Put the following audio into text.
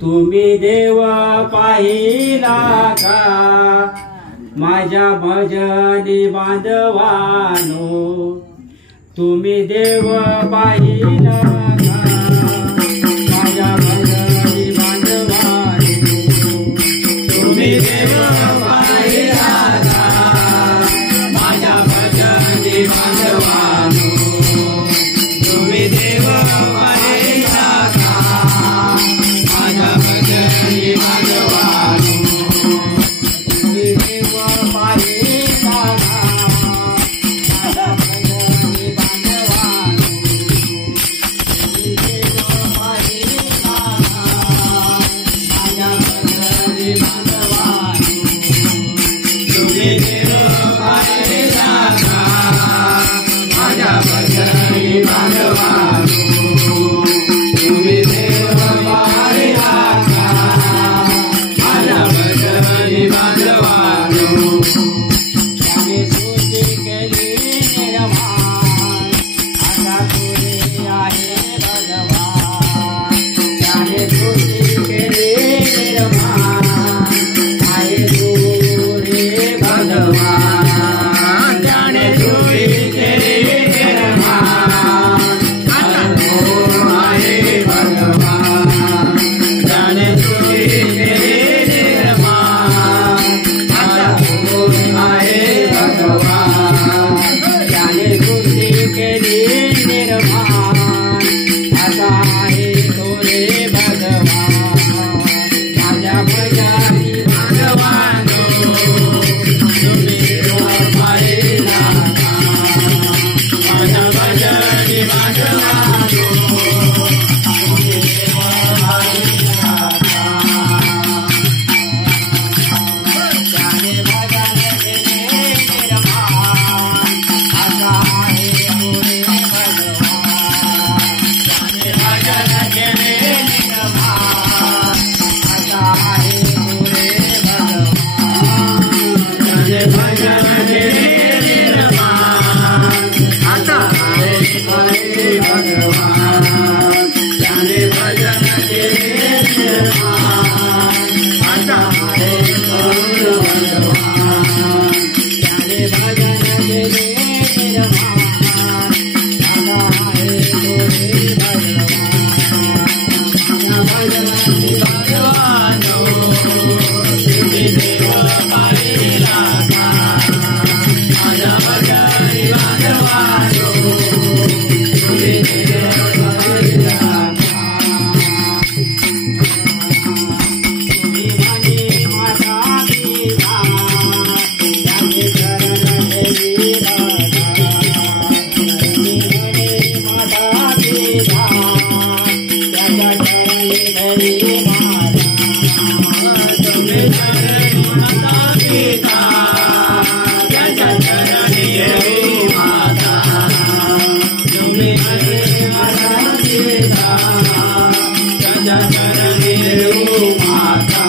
तुम्ही देव पाहिला का माझ्या भजनी बांधवानो, तुम्ही देव पाहिला का माझ्या भजनी बांधवानो, तुम्ही देव पाहिला का माझ्या भजनी बांधवानो, तुम्ही देव पाहिला का माझ्या भजनी बांधवानो, तुम्ही देव पाहिला का माझ्या भजनी बांधवानो, तुम्ही देव पाहिला का माझ्या भजनी बांधवानो, तुम्ही देव पाहिला का माझ्या भजनी बांधवानो, तुम्ही देव पाहिला का माझ्या भजनी बांधवानो, त्याने सृष्टी केली निर्माण आता तुझे आहे भगवान, त्याने सृष्टी केली निर्माण आहे तू रे भगवान, त्याने सृष्टी केली निर्माण आता तू आहे भगवान, त्याने सृष्टी केली निर्माण आता तू आहे भगवान, त्याने सृष्टी केली निर्माण आता आहे तो रे भगवान, माझ्या भजनी बांधवानो, तुम्ही देव पाहिला का माझ्या भजनी बांधवानो, तुम्ही देव पाहिला का, त्याने भजन केले निर्माण आता आहे तो रे भगवान, त्याने भजन केले निर्माण आता आहे तो रे भगवान, त्याने भजन केले निर्माण आता आहे तो रे भगवान, त्याने भजन केले निर्माण आता आहे तो रे भगवान, त्याने भजन केले निर्माण आता आहे तो रे भगवान, माझ्या भजनी बांधवानो, तुम्ही देव पाहिला का माझ्या भजनी बांधवानो, तुम्ही देव पाहिला का, तुम्ही म्हणे माझा पिता त्याने शरण केली माझा, तुम्ही म्हणे माझा पिता त्याच्या चरणी धरी माझा, तुम्ही म्हणे माझा पिता त्याच्या चरणी धरी माझा, तुम्ही म्हणे माझा पिता त्याच्या चरणी धरू माझा.